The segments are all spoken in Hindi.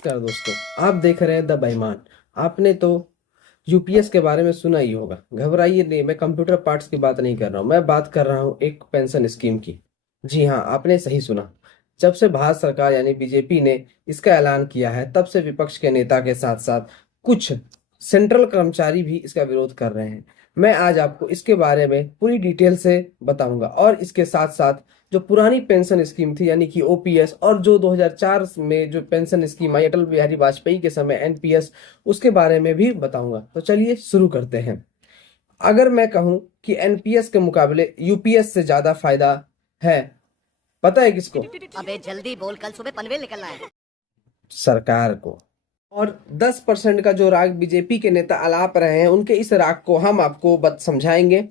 नमस्कार दोस्तों, आप देख रहे हैं द बेईमान। आपने तो यूपीएस के बारे में सुना ही होगा। घबराइए नहीं, मैं कंप्यूटर पार्ट्स की बात नहीं कर रहा हूँ, मैं बात कर रहा हूँ एक पेंशन स्कीम की। जी हाँ, आपने सही सुना। जब से भारत सरकार यानी बीजेपी ने इसका ऐलान किया है, तब से विपक्ष के नेता के साथ साथ कुछ सेंट्रल कर्मचारी भी इसका विरोध कर रहे हैं। मैं आज आपको इसके बारे में पूरी डिटेल से बताऊंगा और इसके साथ साथ जो पुरानी पेंशन स्कीम थी यानी कि ओपीएस, और जो 2004 में जो पेंशन स्कीम आई अटल बिहारी वाजपेयी के समय एनपीएस, उसके बारे में भी बताऊंगा। तो चलिए शुरू करते हैं। अगर मैं कहूं कि एनपीएस के मुकाबले यूपीएस से ज्यादा फायदा है, पता है किसको? अबे जल्दी बोल, कल सुबह पनवेल निकलना है। सरकार को। और 10% का जो राग बीजेपी के नेता अलाप रहे हैं, उनके इस राग को हम आपको समझाएंगे।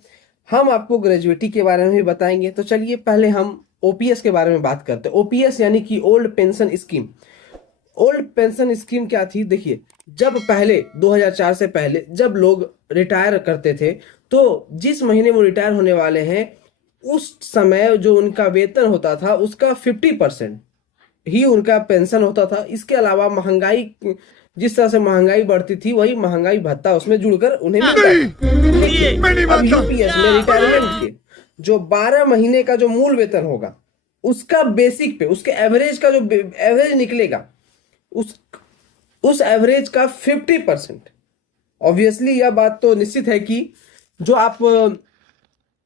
हम आपको ग्रेजुएटी के बारे में भी बताएंगे। तो चलिए पहले हम ओपीएस के बारे में बात करते हैं। ओपीएस यानी कि old pension scheme. Old pension scheme क्या थी? देखिए, जब पहले 2004 से पहले जब लोग रिटायर करते थे, तो जिस महीने वो रिटायर होने वाले हैं, उस समय जो उनका वेतन होता था उसका 50% ही उनका पेंशन होता था। इसके अलावा महंगाई, जिस तरह से महंगाई बढ़ती थी, वही महंगाई भत्ता उसमें जुड़कर उन्हें मिलता था। लेकिन अब यूपीएस में रिटायरमेंट के जो 12 महीने का जो मूल वेतन होगा, उसका बेसिक पे उसके एवरेज का जो एवरेज निकलेगा, उस उस एवरेज का 50%। ऑब्वियसली यह बात तो निश्चित है कि जो आप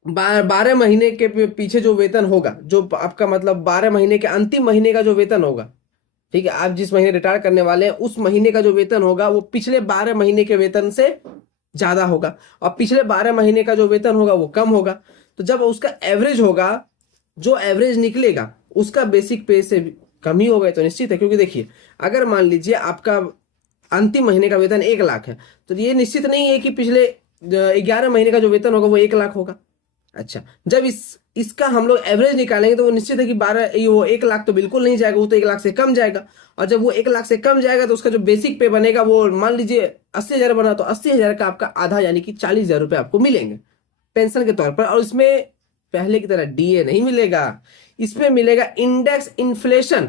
12 महीने के पीछे जो वेतन होगा, जो आपका मतलब 12 महीने के अंतिम महीने का जो वेतन होगा, ठीक है, आप जिस महीने रिटायर करने वाले हैं उस महीने का जो वेतन होगा वो पिछले 12 महीने के वेतन से ज्यादा होगा, और पिछले 12 महीने का जो वेतन होगा वो कम होगा। तो जब उसका एवरेज होगा, जो एवरेज निकलेगा उसका बेसिक पे से कम ही होगा। तो निश्चित है, क्योंकि देखिए, अगर मान लीजिए आपका अंतिम महीने का वेतन 1 लाख है, तो ये निश्चित नहीं है कि पिछले 11 महीने का जो वेतन होगा वो 1 लाख होगा। अच्छा, जब इसका हम लोग एवरेज निकालेंगे तो वो निश्चित है कि 1 लाख तो बिल्कुल नहीं जाएगा, वो तो 1 लाख से कम जाएगा। और जब वो 1 लाख से कम जाएगा तो उसका जो बेसिक पे बनेगा वो मान लीजिए 80,000 बना, तो 80,000 का आपका आधा यानी कि 40,000 रुपये आपको मिलेंगे पेंशन के तौर पर। और इसमें पहले की तरह डीए नहीं मिलेगा, इसमें मिलेगा इंडेक्स इन्फ्लेशन।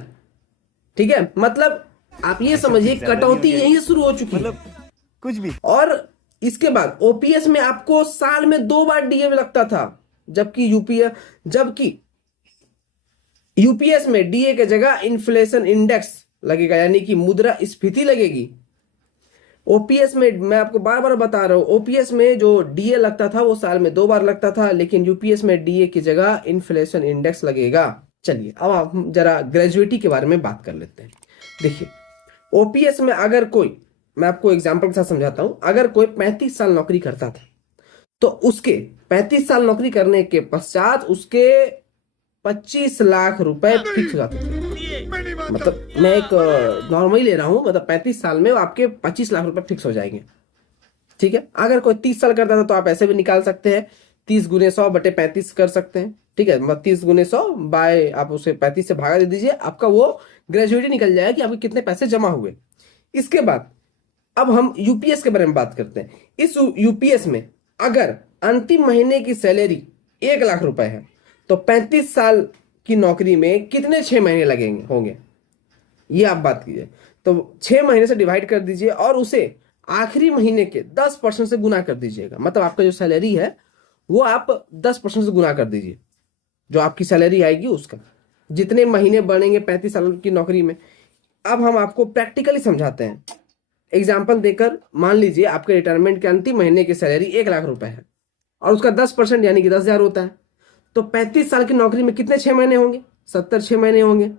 ठीक है, मतलब आप ये समझिए कटौती यहीं शुरू हो चुकी है। कुछ भी। और इसके बाद ओपीएस में आपको साल में 2 बार डीए लगता था, जबकि यूपीएस में डीए के जगह इन्फ्लेशन इंडेक्स लगेगा, यानी कि मुद्रा स्फीति लगेगी। ओपीएस में मैं आपको बार बार बता रहा हूं, ओपीएस में जो डीए लगता था वो साल में 2 बार लगता था, लेकिन यूपीएस में डीए की जगह इन्फ्लेशन इंडेक्स लगेगा। चलिए अब आप जरा ग्रेजुएटी के बारे में बात कर लेते हैं। देखिए, ओपीएस में अगर कोई, मैं आपको एग्जांपल के साथ समझाता हूं, अगर कोई 35 साल नौकरी करता था, तो उसके 35 साल नौकरी करने के पश्चात उसके 25 लाख रुपए फिक्स हो जाते थे। मतलब मैं एक नॉर्मली ले रहा हूं, मतलब 35 साल में आपके 25 लाख रुपए फिक्स हो जाएंगे। ठीक है, अगर कोई 30 साल करता था तो आप ऐसे भी निकाल सकते हैं, 30 गुने 100 बटे 35 कर सकते हैं। ठीक है, मतलब 30 गुने 100 बाय आप उसे 35 से भागा दे दीजिए, आपका वो ग्रेजुएटी निकल जाएगा कि आपके कितने पैसे जमा हुए। इसके बाद अब हम यूपीएस के बारे में बात करते हैं। इस यूपीएस में अगर अंतिम महीने की सैलरी 1 लाख रुपए है, तो 35 साल की नौकरी में कितने 6 महीने लगेंगे होंगे, ये आप बात कीजिए। तो 6 महीने से डिवाइड कर दीजिए और उसे आखिरी महीने के 10% से गुना कर दीजिएगा। मतलब आपका जो सैलरी है वो आप 10% से गुना कर दीजिए, जो आपकी सैलरी आएगी उसका, जितने महीने बनेंगे 35 साल की नौकरी में। अब हम आपको प्रैक्टिकली समझाते हैं एग्जाम्पल देकर। मान लीजिए आपके रिटायरमेंट के अंतिम महीने की सैलरी 1 लाख रुपए है और उसका 10% यानी कि 10,000 होता है, तो 35 साल की नौकरी में कितने 6 महीने होंगे? 70 6 महीने होंगे।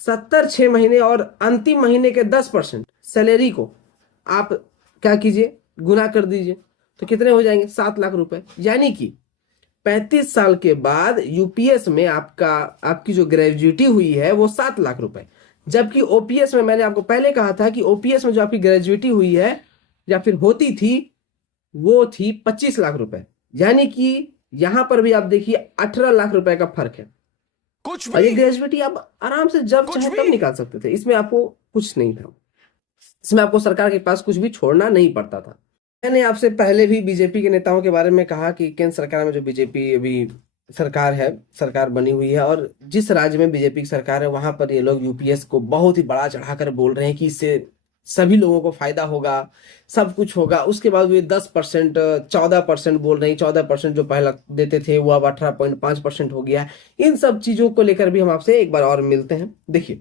70 6 महीने और अंतिम महीने के 10% सैलरी को आप क्या कीजिए, गुना कर दीजिए, तो कितने हो जाएंगे? 7 लाख रुपए। यानी कि 35 साल के बाद यूपीएस में आपकी जो ग्रेजुएटी हुई है वो 7 लाख रुपए, जबकि ओपीएस में मैंने आपको पहले कहा था कि ओपीएस में जो आपकी ग्रेजुएटी हुई है या फिर होती थी वो थी 25 लाख रुपए। यानी कि यहां पर भी आप देखिए 18 लाख रुपए का फर्क है। कुछ और ये भी। ग्रेजुएटी आप आराम से जब चाहे तब निकाल सकते थे, इसमें आपको कुछ नहीं था, इसमें आपको सरकार के पास कुछ भी छोड़ना नहीं पड़ता था। मैंने आपसे पहले भी बीजेपी के नेताओं के बारे में कहा कि केंद्र सरकार में जो बीजेपी अभी सरकार है, सरकार बनी हुई है, और जिस राज्य में बीजेपी की सरकार है वहां पर ये लोग यूपीएस को बहुत ही बड़ा चढ़ाकर बोल रहे हैं कि इससे सभी लोगों को फायदा होगा, सब कुछ होगा। उसके बाद वे 10%, 14% बोल रहे हैं। 14% जो पहले देते थे वो अब 18.5% हो गया है। इन सब चीजों को लेकर भी हम आपसे एक बार और मिलते हैं। देखिए,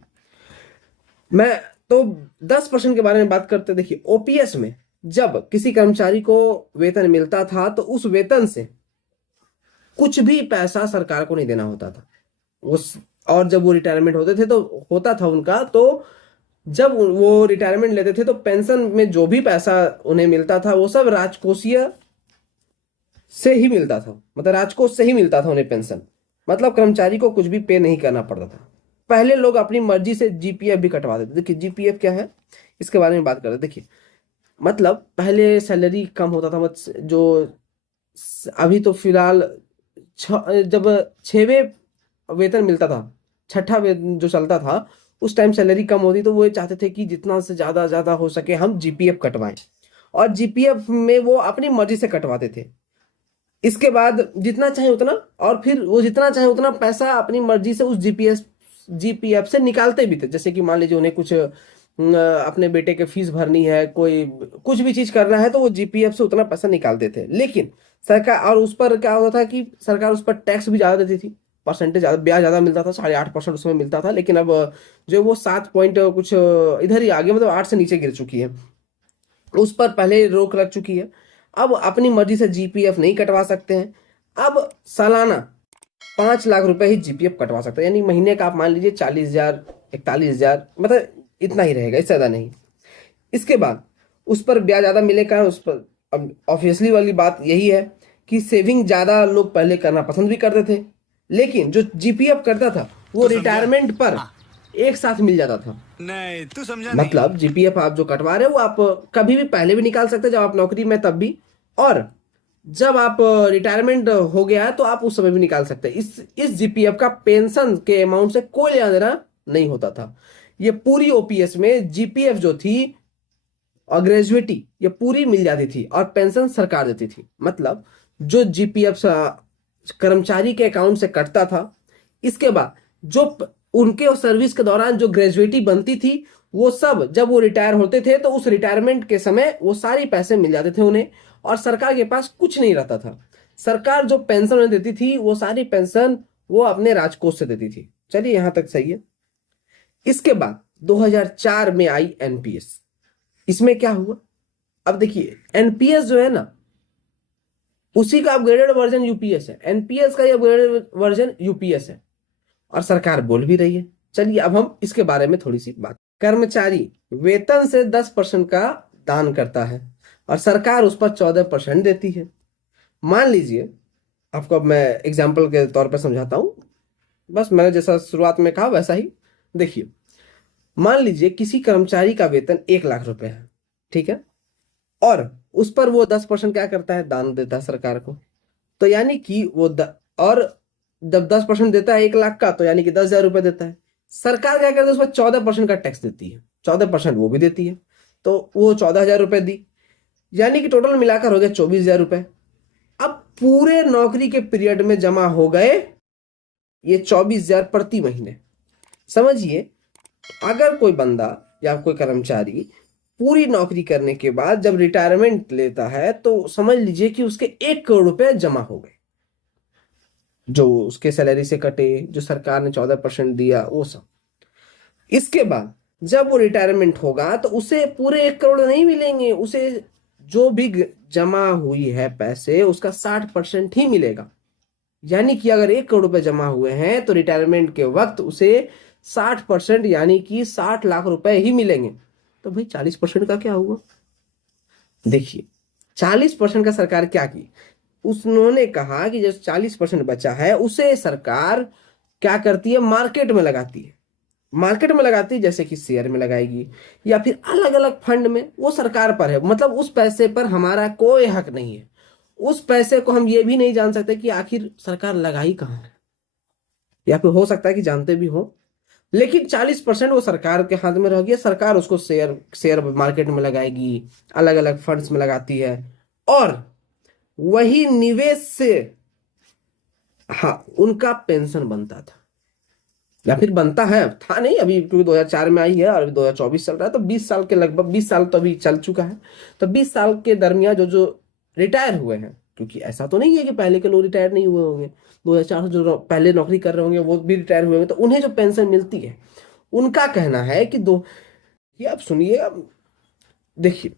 मैं तो 10% के बारे में बात करते। देखिए, ओपीएस में जब किसी कर्मचारी को वेतन मिलता था तो उस वेतन से कुछ भी पैसा सरकार को नहीं देना होता था उस। और जब वो रिटायरमेंट होते थे तो होता था उनका, तो जब वो रिटायरमेंट लेते थे तो पेंशन में जो भी पैसा उन्हें मिलता था वो सब राजकोषीय से ही मिलता था, मतलब राजकोष से ही मिलता था उन्हें पेंशन। मतलब कर्मचारी को कुछ भी पे नहीं करना पड़ता था। पहले लोग अपनी मर्जी से जीपीएफ भी कटवा देते। देखिए, जीपीएफ क्या है इसके बारे में बात करते हैं। देखिए, मतलब पहले सैलरी कम होता था, जो अभी तो फिलहाल जब 6वें वेतन मिलता था, छठा वेतन जो चलता था, उस टाइम सैलरी कम होती तो वो चाहते थे कि जितना से ज्यादा हो सके हम जीपीएफ कटवाएं, और जीपीएफ में वो अपनी मर्जी से कटवाते थे। इसके बाद जितना चाहे उतना, और फिर वो जितना चाहे उतना पैसा अपनी मर्जी से उस जीपीएफ से निकालते भी थे। जैसे कि मान लीजिए उन्हें कुछ अपने बेटे के फीस भरनी है, कोई कुछ भी चीज करना है, तो वो जीपीएफ से उतना पैसा निकालते थे। लेकिन सरकार, और उस पर क्या होता था कि सरकार उस पर टैक्स भी ज्यादा देती थी, परसेंटेज ज्यादा, ब्याज ज्यादा मिलता था, 8.5% उसमें मिलता था। लेकिन अब जो वो 7 पॉइंट कुछ इधर ही आगे, मतलब 8 से नीचे गिर चुकी है, उस पर पहले रोक लग चुकी है। अब अपनी मर्जी से जीपीएफ नहीं कटवा सकते हैं। अब सालाना 5 लाख रुपए ही जीपीएफ कटवा सकते हैं, यानी महीने का आप मान लीजिए 40,000, 41,000, मतलब इतना ही रहेगा, इससे ज्यादा नहीं। इसके बाद उस पर ब्याज ज्यादा मिलेगा। उस पर अब ऑब्वियसली वाली बात यही है कि सेविंग ज्यादा लोग पहले करना पसंद भी करते थे, लेकिन जो जीपीएफ करता था वो रिटायरमेंट पर एक साथ मिल जाता था। नहीं, तू समझा नहीं। मतलब जीपीएफ आप जो कटवा रहे हो वो आप कभी भी पहले भी निकाल सकते हैं, जब आप नौकरी में तब भी, और जब आप रिटायरमेंट हो गया है तो आप उस समय भी निकाल सकते हैं। इस जीपीएफ का पेंशन के अमाउंट से कोई लेना देना नहीं होता था। ये पूरी ओपीएस में जीपीएफ जो थी और ग्रेजुएटी ये पूरी मिल जाती थी, और पेंशन सरकार देती थी। मतलब जो जीपीएफ कर्मचारी के अकाउंट से कटता था, इसके बाद जो उनके सर्विस के दौरान जो ग्रेजुएटी बनती थी, वो सब जब वो रिटायर होते थे तो उस रिटायरमेंट के समय वो सारी पैसे मिल जाते थे उन्हें, और सरकार के पास कुछ नहीं रहता था। सरकार जो पेंशन उन्हें देती थी वो सारी पेंशन वो अपने राजकोष से देती थी। चलिए, यहां तक सही है। इसके बाद 2004 में आई एनपीएस। इसमें क्या हुआ, अब देखिए, एनपीएस जो है ना, उसी का अपग्रेडेड वर्जन यूपीएस है। एनपीएस का अपग्रेडेड वर्जन यूपीएस है, और सरकार बोल भी रही है। चलिए, अब हम इसके बारे में थोड़ी सी बात। कर्मचारी वेतन से 10% का दान करता है, और सरकार उस पर 14% देती है। मान लीजिए, आपको अब मैं एग्जाम्पल के तौर पर समझाता हूं, बस मैंने जैसा शुरुआत में कहा वैसा ही। देखिए, मान लीजिए किसी कर्मचारी का वेतन 1 लाख रुपए है, ठीक है, और उस पर वो 10% क्या करता है, दान देता है सरकार को। तो यानी कि वो और जब 10% देता है 1 लाख का, तो यानी कि 10,000 रुपए देता है। सरकार क्या करती है, उस पर 14% का टैक्स देती है, 14% वो भी देती है, तो वो 14,000 रुपए दी, यानी कि टोटल मिलाकर हो गया 24,000 रुपए। अब पूरे नौकरी के पीरियड में जमा हो गए ये 24,000 प्रति महीने। समझिए, अगर कोई बंदा या कोई कर्मचारी पूरी नौकरी करने के बाद जब रिटायरमेंट लेता है तो समझ लीजिए कि उसके 1 करोड़ रुपए जमा हो गए, जो उसके सैलरी से कटे, जो सरकार ने 14% दिया, वो सब। इसके बाद जब वो रिटायरमेंट होगा तो उसे पूरे 1 करोड़ नहीं मिलेंगे, उसे जो भी जमा हुई है पैसे उसका 60% ही मिलेगा। यानी कि अगर 1 करोड़ रुपए जमा हुए हैं तो रिटायरमेंट के वक्त उसे 60% यानी कि 60 लाख रुपए ही मिलेंगे। तो भाई 40% का क्या हुआ? देखिए, 40% का सरकार क्या की, उन्होंने कहा कि जो 40% बचा है उसे सरकार क्या करती है, मार्केट में लगाती है। मार्केट में लगाती है जैसे कि शेयर में लगाएगी या फिर अलग अलग फंड में, वो सरकार पर है। मतलब उस पैसे पर हमारा कोई हक नहीं है। उस पैसे को हम ये भी नहीं जान सकते कि आखिर सरकार लगाई कहाँ है, या फिर हो सकता है कि जानते भी हो, लेकिन 40% वो सरकार के हाथ में रह गया। सरकार उसको शेयर मार्केट में लगाएगी, अलग अलग फंड्स में लगाती है, और वही निवेश से हाँ, उनका पेंशन बनता था या फिर बनता है, था नहीं अभी, क्योंकि 2004 में आई है और अभी 2024 चल रहा है, तो 20 साल के लगभग, 20 साल तो अभी चल चुका है। तो 20 साल के दरमियान जो जो रिटायर हुए हैं, क्योंकि ऐसा तो नहीं है कि पहले के लोग रिटायर नहीं हुए होंगे, 2004 से जो पहले नौकरी कर रहे होंगे वो भी रिटायर हुए होंगे, तो उन्हें जो पेंशन मिलती है, उनका कहना है कि ये आप सुनिए, अब देखिए,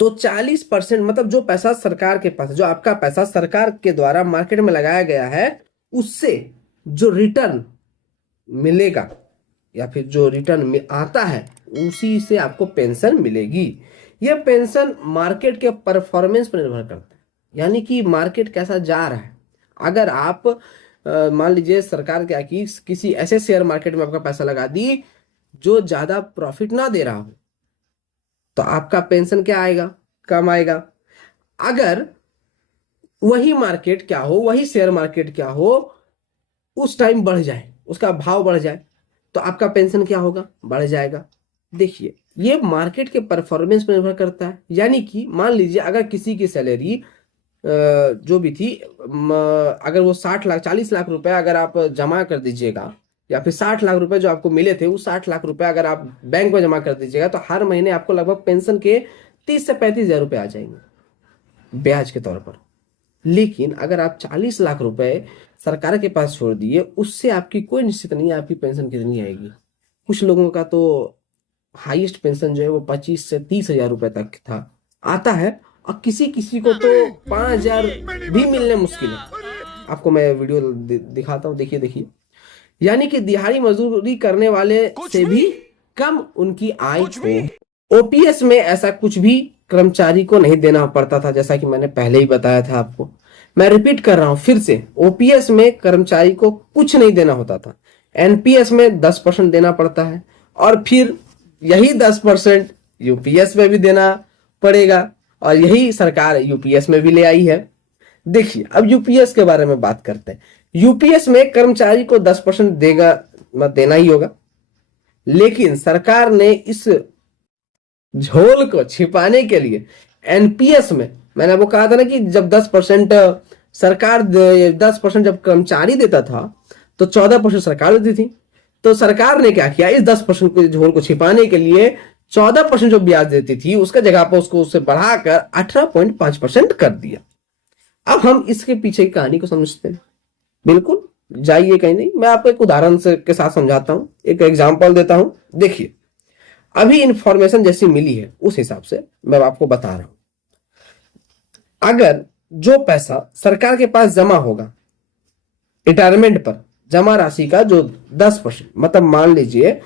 तो 40% मतलब जो पैसा सरकार के पास, जो आपका पैसा सरकार के द्वारा मार्केट में लगाया गया है, उससे जो रिटर्न मिलेगा या फिर जो रिटर्न में आता है, उसी से आपको पेंशन मिलेगी। ये पेंशन मार्केट के परफॉर्मेंस पर निर्भर करता है, यानी कि मार्केट कैसा जा रहा है। अगर आप मान लीजिए सरकार क्या की किसी ऐसे शेयर मार्केट में आपका पैसा लगा दी जो ज्यादा प्रॉफिट ना दे रहा हो, तो आपका पेंशन क्या आएगा, कम आएगा। अगर वही मार्केट क्या हो, वही शेयर मार्केट क्या हो, उस टाइम बढ़ जाए, उसका भाव बढ़ जाए, तो आपका पेंशन क्या होगा, बढ़ जाएगा। देखिए, ये मार्केट के परफॉर्मेंस पर निर्भर करता है। यानी कि मान लीजिए अगर किसी की सैलरी जो भी थी, अगर वो 60 लाख 40 लाख रुपए अगर आप जमा कर दीजिएगा, या फिर 60 लाख रुपए जो आपको मिले थे, उस 60 लाख रुपए अगर आप बैंक में जमा कर दीजिएगा, तो हर महीने आपको लगभग पेंशन के 30 से 35 हजार रुपए आ जाएंगे ब्याज के तौर पर। लेकिन अगर आप 40 लाख रुपए सरकार के पास छोड़ दिए, उससे आपकी कोई निश्चित नहीं है आपकी पेंशन कितनी आएगी। कुछ लोगों का तो हाईएस्ट पेंशन जो है वो 25 से 30 हजार रुपए तक था, आता है, और किसी किसी को तो 5,000 भी मिलने मुश्किल है। आपको मैं वीडियो दिखाता हूँ, देखिए। यानी कि दिहाड़ी मजदूरी करने वाले से भी कम उनकी आय हो। ओपीएस में ऐसा कुछ भी कर्मचारी को नहीं देना पड़ता था, जैसा कि मैंने पहले ही बताया था आपको। मैं रिपीट कर रहा हूं फिर से, ओपीएस में कर्मचारी को कुछ नहीं देना होता था। एनपीएस में 10% देना पड़ता है, और फिर यही 10% यूपीएस में भी देना पड़ेगा, और यही सरकार यूपीएस में भी ले आई है। देखिए, अब यूपीएस के बारे में बात करते हैं। यूपीएस में कर्मचारी को 10% देना ही होगा, लेकिन सरकार ने इस झोल को छिपाने के लिए एनपीएस में, मैंने आपको कहा था ना कि जब 10% सरकार 10% जब कर्मचारी देता था तो 14% सरकार देती थी। तो सरकार ने क्या किया, इस 10% के झोल को छिपाने के लिए 14% जो ब्याज देती थी उसका जगह पर उसको उससे बढ़ाकर 18.5% कर दिया। अब हम इसके पीछे की कहानी को समझते हैं। बिल्कुल जाइए कहीं नहीं, मैं आपको एक उदाहरण से के साथ समझाता हूं, एक एग्जांपल देता हूं। देखिए, अभी इंफॉर्मेशन जैसी मिली है उस हिसाब से मैं आपको बता रहा हूं। अगर जो पैसा सरकार के पास जमा होगा रिटायरमेंट पर, जमा राशि का जो 10%, मतलब मान लीजिए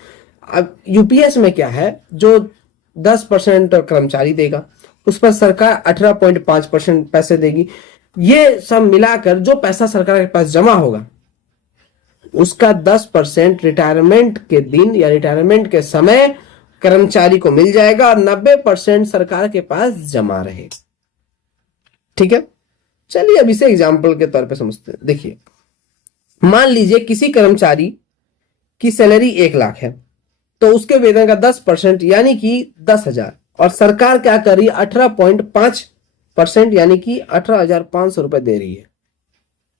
अब यूपीएस में क्या है, जो 10% कर्मचारी देगा, उस पर सरकार 18.5% पैसे देगी। ये सब मिलाकर जो पैसा सरकार के पास जमा होगा, उसका 10% रिटायरमेंट के दिन या रिटायरमेंट के समय कर्मचारी को मिल जाएगा, और 90% सरकार के पास जमा रहेगा। ठीक है, चलिए अब इसे एग्जाम्पल के तौर पे समझते हैं। देखिए, मान लीजिए किसी कर्मचारी की सैलरी 1 लाख है, तो उसके वेतन का 10% यानी कि 10,000, और सरकार क्या कर रही है, 18.5% यानी कि 18,500 रुपए दे रही है।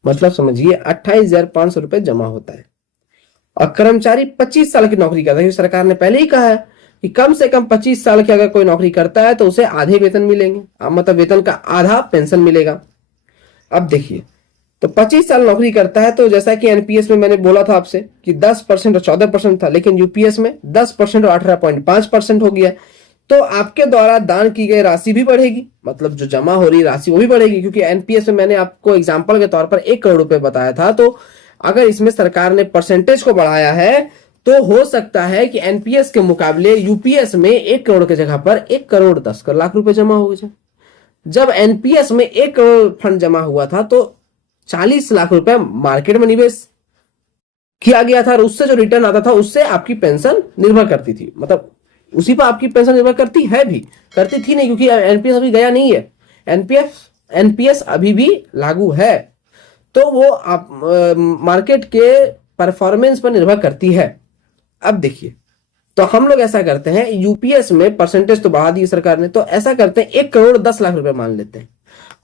मतलब समझिए 28,500 रुपए जमा होता है। और कर्मचारी 25 साल की नौकरी करता है, सरकार ने पहले ही कहा है कि कम से कम 25 साल की अगर कोई नौकरी करता है तो उसे आधे वेतन मिलेंगे, मतलब वेतन का आधा पेंशन मिलेगा। अब देखिए, तो 25 साल नौकरी करता है, तो जैसा कि एनपीएस में मैंने बोला था आपसे कि 10% और 14% था, लेकिन यूपीएस में 10% और 18.5% हो गया। तो आपके द्वारा दान की गई राशि भी बढ़ेगी, मतलब जो जमा हो रही राशि वो भी बढ़ेगी, क्योंकि एनपीएस में मैंने आपको एग्जाम्पल के तौर पर 1 करोड़ रुपए बताया था। तो अगर इसमें सरकार ने परसेंटेज को बढ़ाया है, तो हो सकता है कि एनपीएस के मुकाबले यूपीएस में 1 करोड़ की जगह पर 1 करोड़ 10 लाख रुपए जमा हो जाए। जब एनपीएस में 1 करोड़ फंड जमा हुआ था, तो 40 लाख रुपए मार्केट में निवेश किया गया था, और उससे जो रिटर्न आता था उससे आपकी पेंशन निर्भर करती थी, मतलब उसी पर आपकी पेंशन निर्भर करती है भी, करती थी नहीं, क्योंकि एनपीएस अभी गया नहीं है, एनपीएस अभी भी लागू है। तो वो आप मार्केट के परफॉर्मेंस पर निर्भर करती है। अब देखिए, तो हम लोग ऐसा करते हैं, यूपीएस में परसेंटेज तो बढ़ा दी सरकार ने, तो ऐसा करते हैं 1 करोड़ 10 लाख रुपए मान लेते हैं,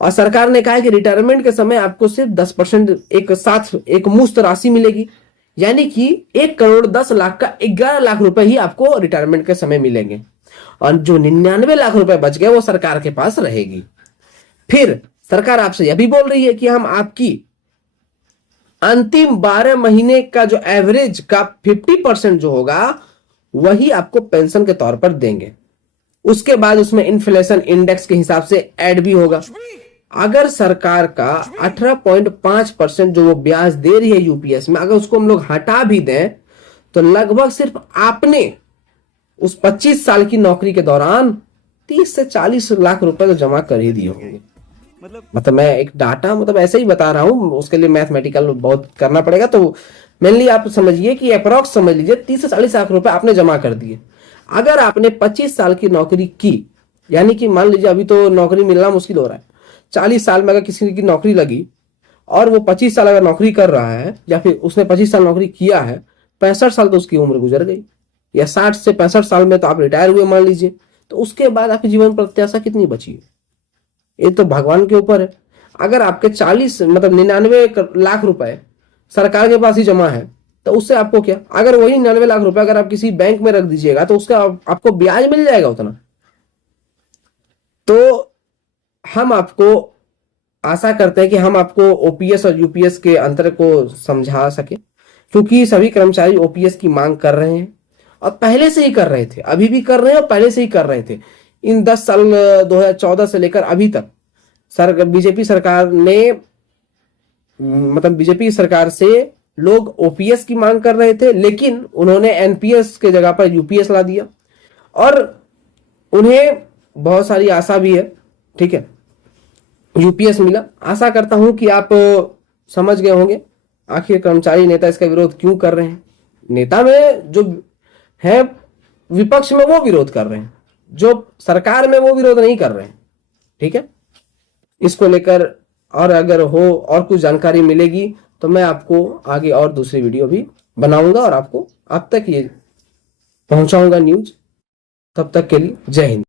और सरकार ने कहा है कि रिटायरमेंट के समय आपको सिर्फ 10% एक साथ एक मुश्त राशि मिलेगी, यानी कि 1,10,00,000 का 11 लाख रुपए ही आपको रिटायरमेंट के समय मिलेंगे, और जो 99 लाख रुपए बच गए वो सरकार के पास रहेगी। फिर सरकार आपसे यह भी बोल रही है कि हम आपकी अंतिम 12 महीने का जो एवरेज का 50% जो होगा वही आपको पेंशन के तौर पर देंगे। उसके बाद उसमें इन्फ्लेशन इंडेक्स के हिसाब से ऐड भी होगा। अगर सरकार का 18.5% जो वो ब्याज दे रही है यूपीएस में, अगर उसको हम लोग हटा भी दें तो लगभग सिर्फ आपने उस 25 साल की नौकरी के दौरान 30 से 40 लाख रुपए तो जमा कर ही दिए होंगे। मतलब मैं एक डाटा मतलब ऐसे ही बता रहा हूं, उसके लिए मैथमेटिकल बहुत करना पड़ेगा, तो मेनली आप समझिए कि अप्रॉक्स समझ लीजिए 30 से 40 लाख रुपए आपने जमा कर दिए। अगर आपने 25 साल की नौकरी की, यानी कि मान लीजिए अभी तो नौकरी मिलना मुश्किल हो रहा है, 40 साल में अगर किसी की नौकरी लगी और वो 25 साल अगर नौकरी कर रहा है, या फिर उसने 25 साल नौकरी किया है, 65 साल तो उसकी उम्र गुजर गई, या 60 से 65 साल में तो आप रिटायर हुए मान लीजिए, तो उसके बाद आपकी जीवन प्रत्याशा कितनी बची है ये तो भगवान के ऊपर है। अगर आपके 40 मतलब 99 लाख रुपए सरकार के पास ही जमा है तो उससे आपको क्या, अगर वही 99 लाख रुपए अगर आप किसी बैंक में रख दीजिएगा तो उसका आपको ब्याज मिल जाएगा उतना। तो हम आपको आशा करते हैं कि हम आपको ओपीएस और यूपीएस के अंतर को समझा सके, क्योंकि सभी कर्मचारी ओपीएस की मांग कर रहे हैं और पहले से ही कर रहे थे, अभी भी कर रहे हैं और पहले से ही कर रहे थे। इन 10 साल 2014 से लेकर अभी तक बीजेपी सरकार ने मतलब बीजेपी सरकार से लोग ओपीएस की मांग कर रहे थे, लेकिन उन्होंने एनपीएस के जगह पर यूपीएस ला दिया और उन्हें बहुत सारी आशा भी है, ठीक है, यूपीएस मिला। आशा करता हूं कि आप समझ गए होंगे आखिर कर्मचारी नेता इसका विरोध क्यों कर रहे हैं। नेता में जो है विपक्ष में वो विरोध कर रहे हैं, जो सरकार में वो विरोध नहीं कर रहे हैं, ठीक है। इसको लेकर और अगर हो और कुछ जानकारी मिलेगी तो मैं आपको आगे और दूसरी वीडियो भी बनाऊंगा और आपको आप तक ये पहुंचाऊंगा न्यूज। तब तक के लिए जय हिंद।